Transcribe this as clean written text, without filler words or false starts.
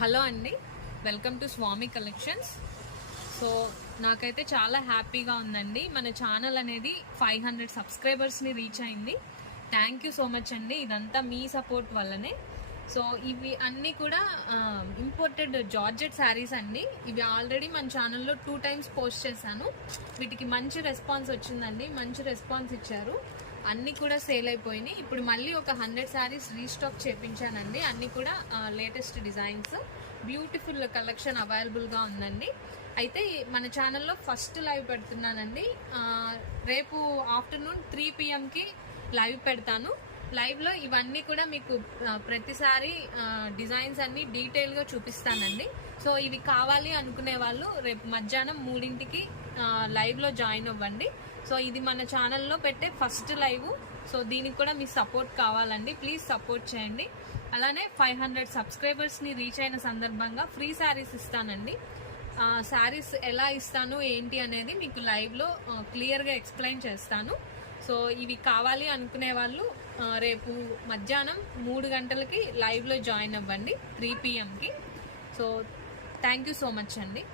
Hello అండి, welcome to Swami collections. So నాకైతే చాలా హ్యాపీగా ఉందండి. మన ఛానల్ అనేది 500 సబ్స్క్రైబర్స్ని రీచ్ అయింది. థ్యాంక్ యూ సో మచ్ అండి. ఇదంతా మీ సపోర్ట్ వల్లనే. సో ఇవి అన్నీ కూడా ఇంపోర్టెడ్ జార్జెట్ శారీస్ అండి. ఇవి ఆల్రెడీ మన ఛానల్లో 2 times పోస్ట్ చేశాను. వీటికి మంచి రెస్పాన్స్ వచ్చిందండి, మంచి రెస్పాన్స్ ఇచ్చారు. అన్నీ కూడా సేల్ అయిపోయినాయి. ఇప్పుడు మళ్ళీ ఒక 100 శారీస్ రీస్టాక్ చేయించానండి. అన్నీ కూడా లేటెస్ట్ డిజైన్స్, బ్యూటిఫుల్ కలెక్షన్ అవైలబుల్గా ఉందండి. అయితే మన ఛానల్లో ఫస్ట్ లైవ్ పెడుతున్నానండి. రేపు ఆఫ్టర్నూన్ 3 PM లైవ్ పెడతాను. లైవ్లో ఇవన్నీ కూడా మీకు ప్రతిసారి డిజైన్స్ అన్ని డీటెయిల్గా చూపిస్తానండి. సో ఇవి కావాలి అనుకునే వాళ్ళు రేపు మధ్యాహ్నం 3 లైవ్లో జాయిన్ అవ్వండి. సో ఇది మన ఛానల్లో పెట్టే ఫస్ట్ లైవ్. సో దీనికి కూడా మీ సపోర్ట్ కావాలండి, ప్లీజ్ సపోర్ట్ చేయండి. అలానే 500 సబ్స్క్రైబర్స్ని రీచ్ అయిన సందర్భంగా ఫ్రీ శారీస్ ఇస్తానండి. శారీస్ ఎలా ఇస్తాను ఏంటి అనేది మీకు లైవ్లో క్లియర్గా ఎక్స్ప్లెయిన్ చేస్తాను. సో ఇవి కావాలి అనుకునే వాళ్ళు రేపు మధ్యాహ్నం 3 గంటలకి లైవ్లో జాయిన్ అవ్వండి 3 PM. So thank you so much అండి.